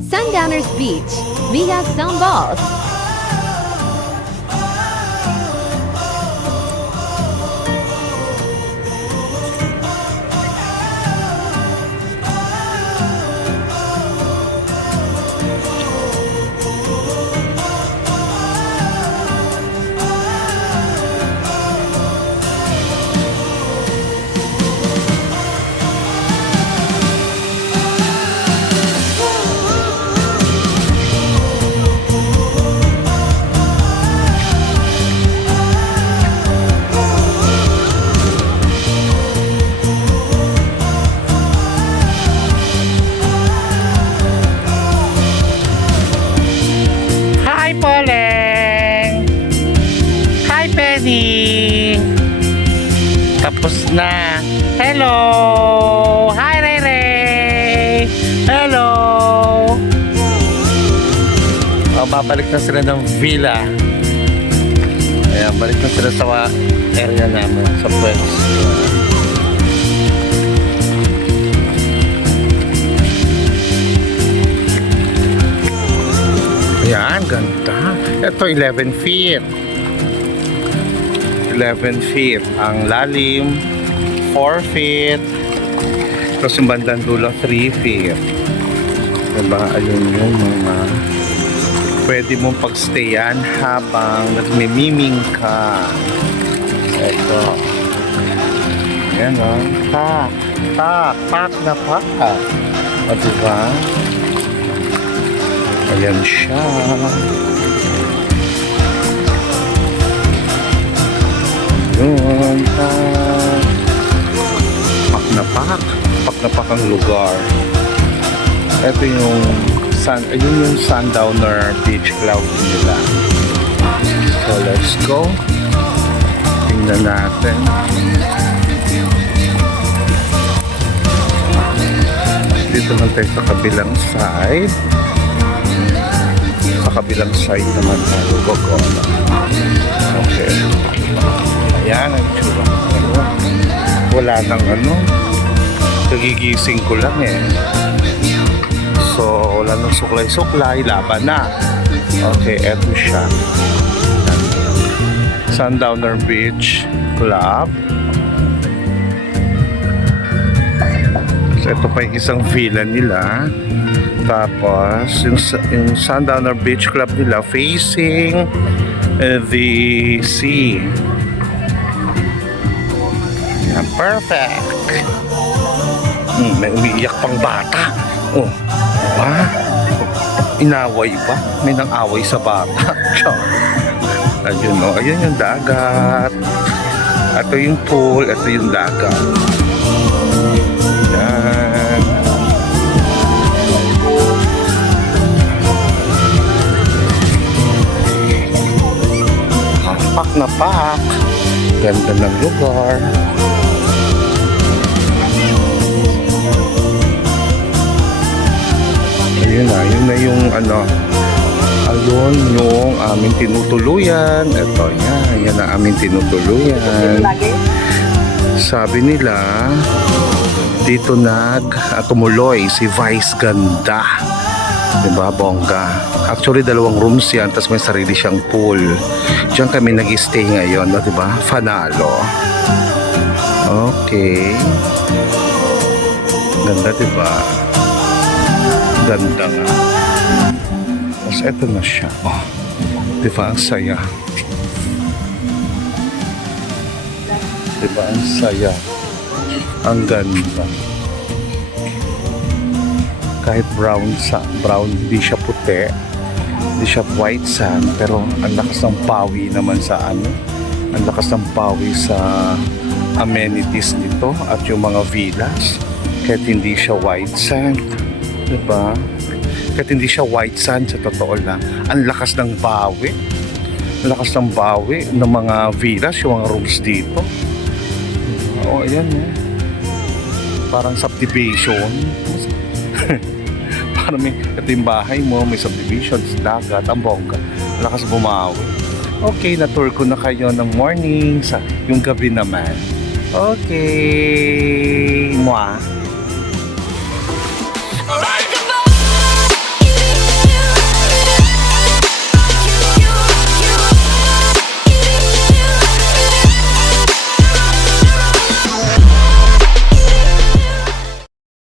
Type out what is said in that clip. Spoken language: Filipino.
Sundowners Beach. We got some balls. Hi, Poleng! Hi, Penny! Tapos na. Hello! Hi, Rere! Hello! Babalik na sila ng villa. Ayan, balik na sila sa area namin, sa Pwes. Ayan, ganda. Ito, 11 feet. 11 feet. Ang lalim, 4 feet. Tapos yung bandang dulo, 3 feet. Diba? Ayun yung mga pwede mong pagstayan habang nagmimiming ka. Ito. Ayan o. Pak na pak. O diba? Ayan siya. Yun. Pak na pak. Pak na pak ang lugar. Ito yung ayun yung Sundowner Beach Club nila. So let's go. Tingnan natin. Dito naman tayo sa kabilang side. Sa kabilang side naman tayo gagawin. Okay. Ayan ang tsura. Wala nang kagigising ko lang eh. So wala nang suklay-suklay, laban na. Okay, eto siya. Sundowner Beach Club. So ito pa yung isang villa nila. Tapos yung Sundowner Beach Club nila facing the sea. Yan, perfect. May umiiyak pang bata. Oh, diba? Inaway ba? May nang away sa bata. Ayun o, ayun yung dagat. Ito yung pool, ito yung dagat. Yan. Pak na pak. Ganda ng lugar. Ayun na yung ayun yung aming tinutuluyan. Ito yan ang aming tinutuluyan. Sabi nila dito tumuloy si Vice Ganda, diba, bongga. Actually 2 rooms yan, tapos may sarili siyang pool. Diyan kami nag-stay ngayon, diba, Fanalo. Okay, ganda, diba? Ganda nga. Tapos eto na siya. Oh, diba ang saya? Diba ang saya? Ang ganda. Kahit brown, hindi siya puti, hindi siya white sand, pero ang lakas ng pawi naman sa ang lakas ng pawi sa amenities nito at yung mga villas. Kahit hindi siya white sand, diba? Kahit hindi siya white sand, sa totoo lang, ang lakas ng bawi. Ang lakas ng bawi ng mga villas, yung mga rooms dito. Oh, ayan eh. Parang subdivision. Parang ito yung bahay mo, may subdivision, dagat, ang bongga. Ang lakas bumawi. Okay, na-tour ko na kayo ng morning, yung gabi naman. Okay, mwah.